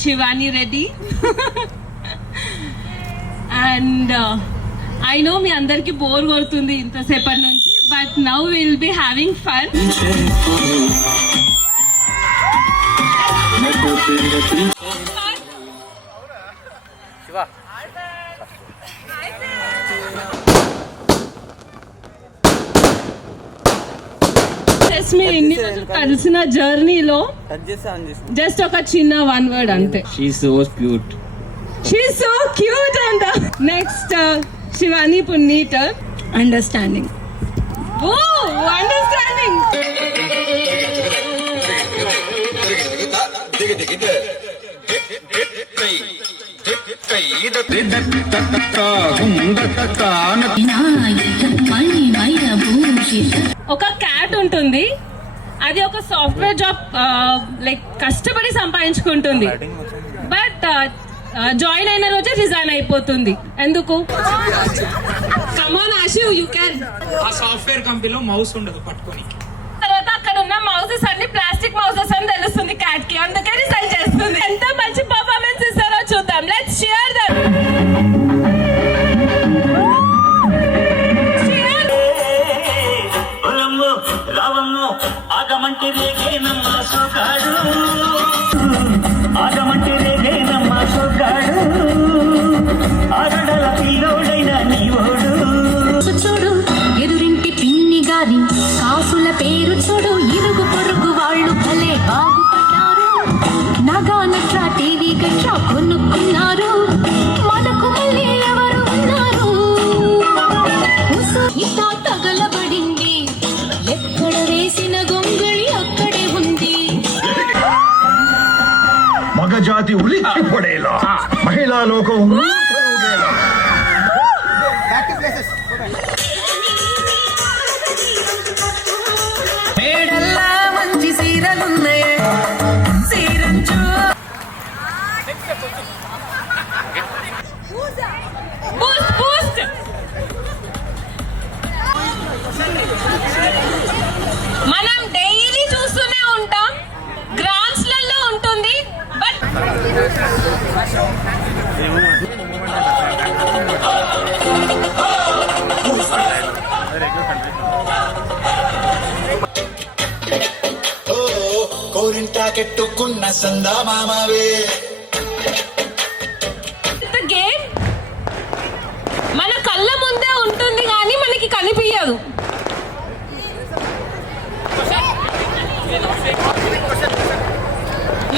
Shivani Reddy. And I know మీ అందరికి bore కొడుతుంది ఇంతసేపటి నుంచి, but now we will be having fun. Shiva. మీ ఎన్ని రోజులు కలిసిన జర్నీలో జస్ట్ ఒక చిన్న వన్ వర్డ్ అంతే. She's so cute. She's so cute. And next Shivani Puneet, understanding. Oh, understanding. ఒక క్యాట్ ఉంటుంది, అది ఒక సాఫ్ట్వేర్ జాబ్ లైక్ కష్టపడి సంపాదించుకుంటుంది, బట్ జాయిన్ అయిన రోజే రిజైన్ అయిపోతుంది. ఎందుకు? కమాన్ ఆశు, యు కెన్. ఆ సాఫ్ట్వేర్ కంపెనీలో మౌస్ ఉండదు పట్టుకొని, తర్వాత అక్కడ ఉన్న మౌసెస్ అన్ని ప్లాస్టిక్ మౌసెస్ అని తెలుస్తుంది క్యాట్ కి, అందుకే రిజైన్ చేస్తుంది. ఎంత మంచి పర్ఫార్మెన్స్ ఇస్తారో చూద్దాం. Let's share them. ఆగమంటే రేగేనమ్మ సోగాడు, ఆగమంటే రేగేనమ్మ సోగాడు, ఆడల పిల్లోడైన నీవోడు. చూడు ఎదురింటి పిన్ని గారి కాసుల పేరు చూడు, ఇరుగు పొరుగు వాళ్ళు భలే బాగుపడ్డారు. నగా నట్రా టీవీ గట్రా కొనుక్కున్నారు, మనకు మళ్ళీ ఎవరు ఉన్నారు? ఇంత తగలబడింది, ఎక్కడ వేసిన గొంగళి అక్కడే ఉంది. మగజాతి ఉలిక్కి పడేలా, మహిళా లోకం మేడల్లా మంచి సీరలున్నాయే, సీరంచు బూస్ట్. మనం డైలీ చూస్తూనే ఉంటాం, గ్రామ్స్ లలో ఉంటుంది, బట్ కోరింటా కెట్టుకున్న సందా మామవే. గేమ్ మన కళ్ళ ముందే ఉంటుంది కానీ మనకి కనిపించదు.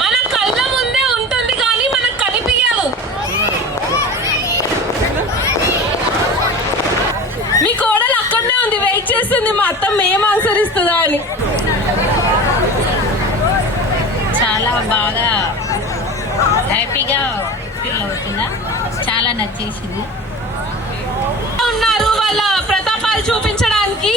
మన కళ్ళ ముందే ఉంటుంది కానీ మనకు కనిపించదు. మీ కోడలు అక్కడనే ఉంది, వెయిట్ చేస్తుంది మా అత్త ఏం ఆన్సర్ ఇస్తుందా అని. చాలా బాగా హ్యాపీగా ఫీల్ అవుతుందా, చాలా నచ్చేసింది. ఉన్నారు వాళ్ళ ప్రతాపాలు చూపించడానికి.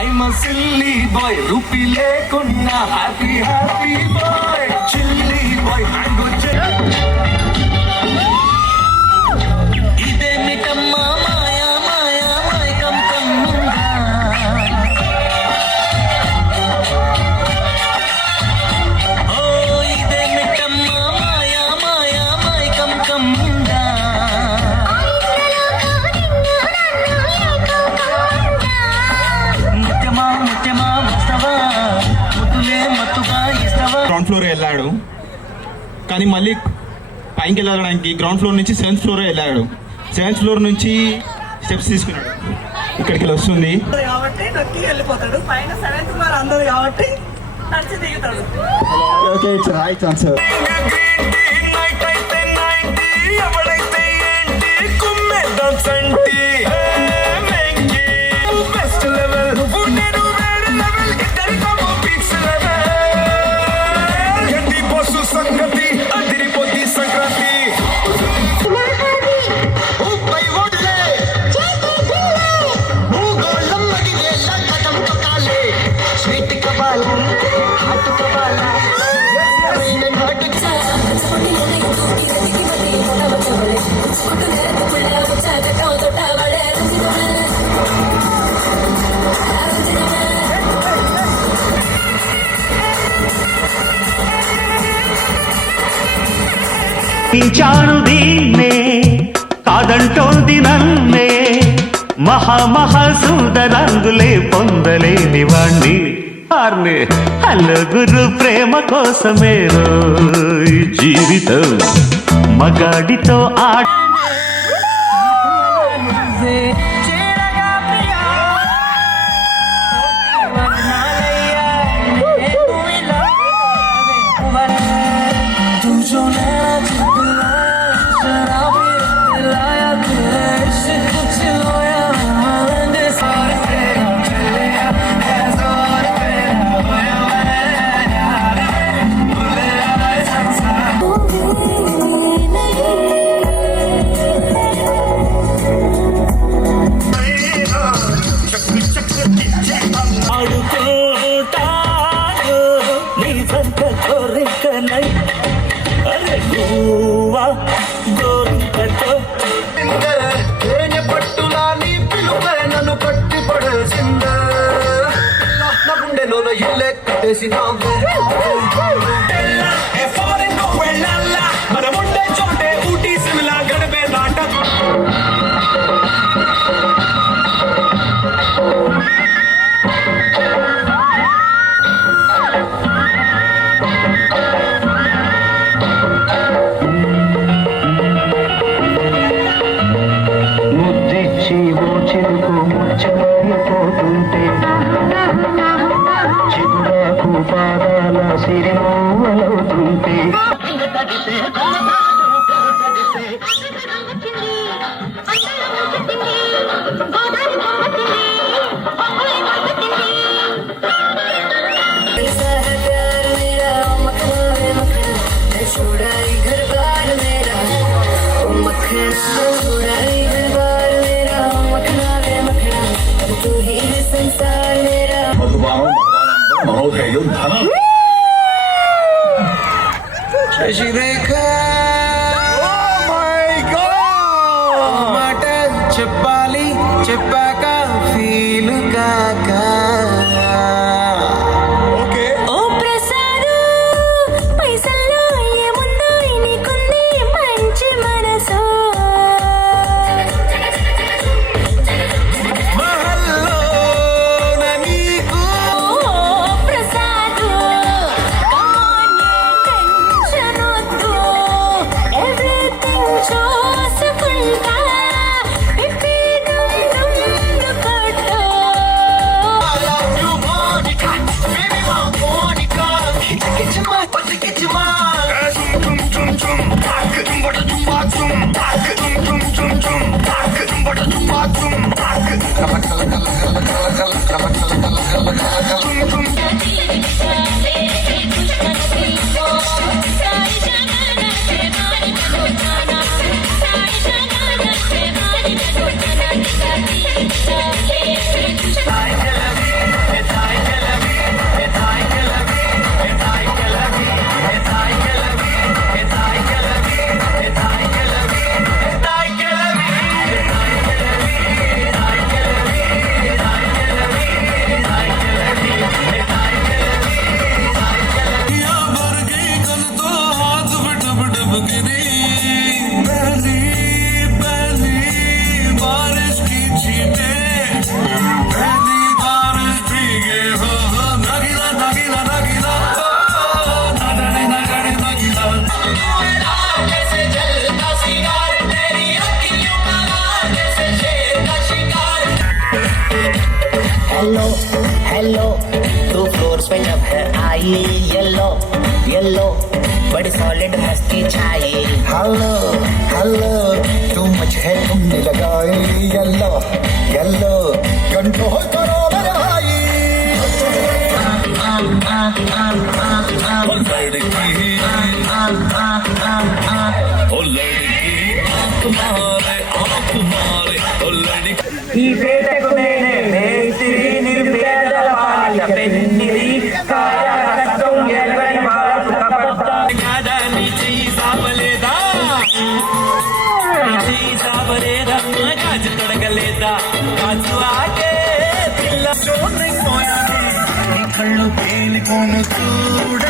I'm a silly boy, rupee లేకున్నా happy happy boy, chilly boy mango ఇదే మిటమ్మా మాయా మాయా మైకం కమ్ముందా, ఓ ఇదే మిటమ్మా మాయా మాయా మైకం కమ్ముందా. గ్రౌండ్ ఫ్లోర్ వెళ్ళాడు, కానీ మళ్ళీ పైకి వెళ్ళడానికి గ్రౌండ్ ఫ్లోర్ నుంచి 7th ఫ్లోర్ వెళ్ళాడు. సెవెంత్ ఫ్లోర్ నుంచి స్టెప్స్ తీసుకున్నాడు, ఇక్కడికి ఇలా వస్తుంది. కాబట్టి నొక్కి వెళ్ళిపోతాడు. పైన 7th ఫ్లోర్ అందదు కాబట్టి నచ్చి దిగుతాడు. Okay, it's right answer. Night అయితే 90 ఎవడైతే ఏంటి కుమ్మేద్దాం సంటి బెస్ట్ లెవెల్ నేను వేరే లెవెల్ ఇద్దరికో పిక్స్ లెవెల్ ఎన్ని బస్సు సంగతి అదిరిపోద్ది సంక్రాంతి ఊపై ఓడలే భూగోళం మడిగే కథం తొక్కాలే స్వీట్ కబాలా హాట్ కబాలా చాను దీన్నే కాదంటోంది నన్నే మహా సుందరంగులే పొందలేని వాణ్ణి ఆర్నే అల్లగురు ప్రేమ కోసమే ఈ జీవితం మగాడితో ఆడ పట్టులా నీ పిలుపే నన్ను కట్టి పడేసిందే నా గుండెలో ఇల్లే కట్టేసినా మనం ఉండే చోటే ఊటీ సిమ్లా గడిపే నాటకం ముద్దిచ్చి ఓ చిరుకు ముచ్చమైపోతుంటే చిగురాకు పాదాల సిరిమూవలవుతుంటే శశిరేఖ మాట చెప్పాలి చెప్పాక ఫీలు కాక ఓకే ఓ ప్రసాదు పైసల్లో ఏముందో నీకుంది మంచి మనసు మహల్లో నీకు ఓ ప్రసాదు టెన్షన్ వద్దు ఎవ్రీథింగ్ చూసుకుంటా स्पोर्ट्स में जब है आई येलो येलो बड़ी सॉलिड मस्ती छाई हेलो हेलो तू मुझे तुमने लगाई येलो येलो कंट्रोल करो मेरे भाई ఈ పేటకు నేనే మేస్త్రి నిర్పేదల పాలిట పెన్నిది కాయ కష్టం ఎరగని వాళ్ళ సుఖపడతా నీ చెయ్యి సాపలేదా నీ చెయ్యి సాపలేదా గాజు తొడగలేదా గాజు ఆగే పిల్ల చూడకపోయానే నీ కళ్ళు తేలికోను చూడ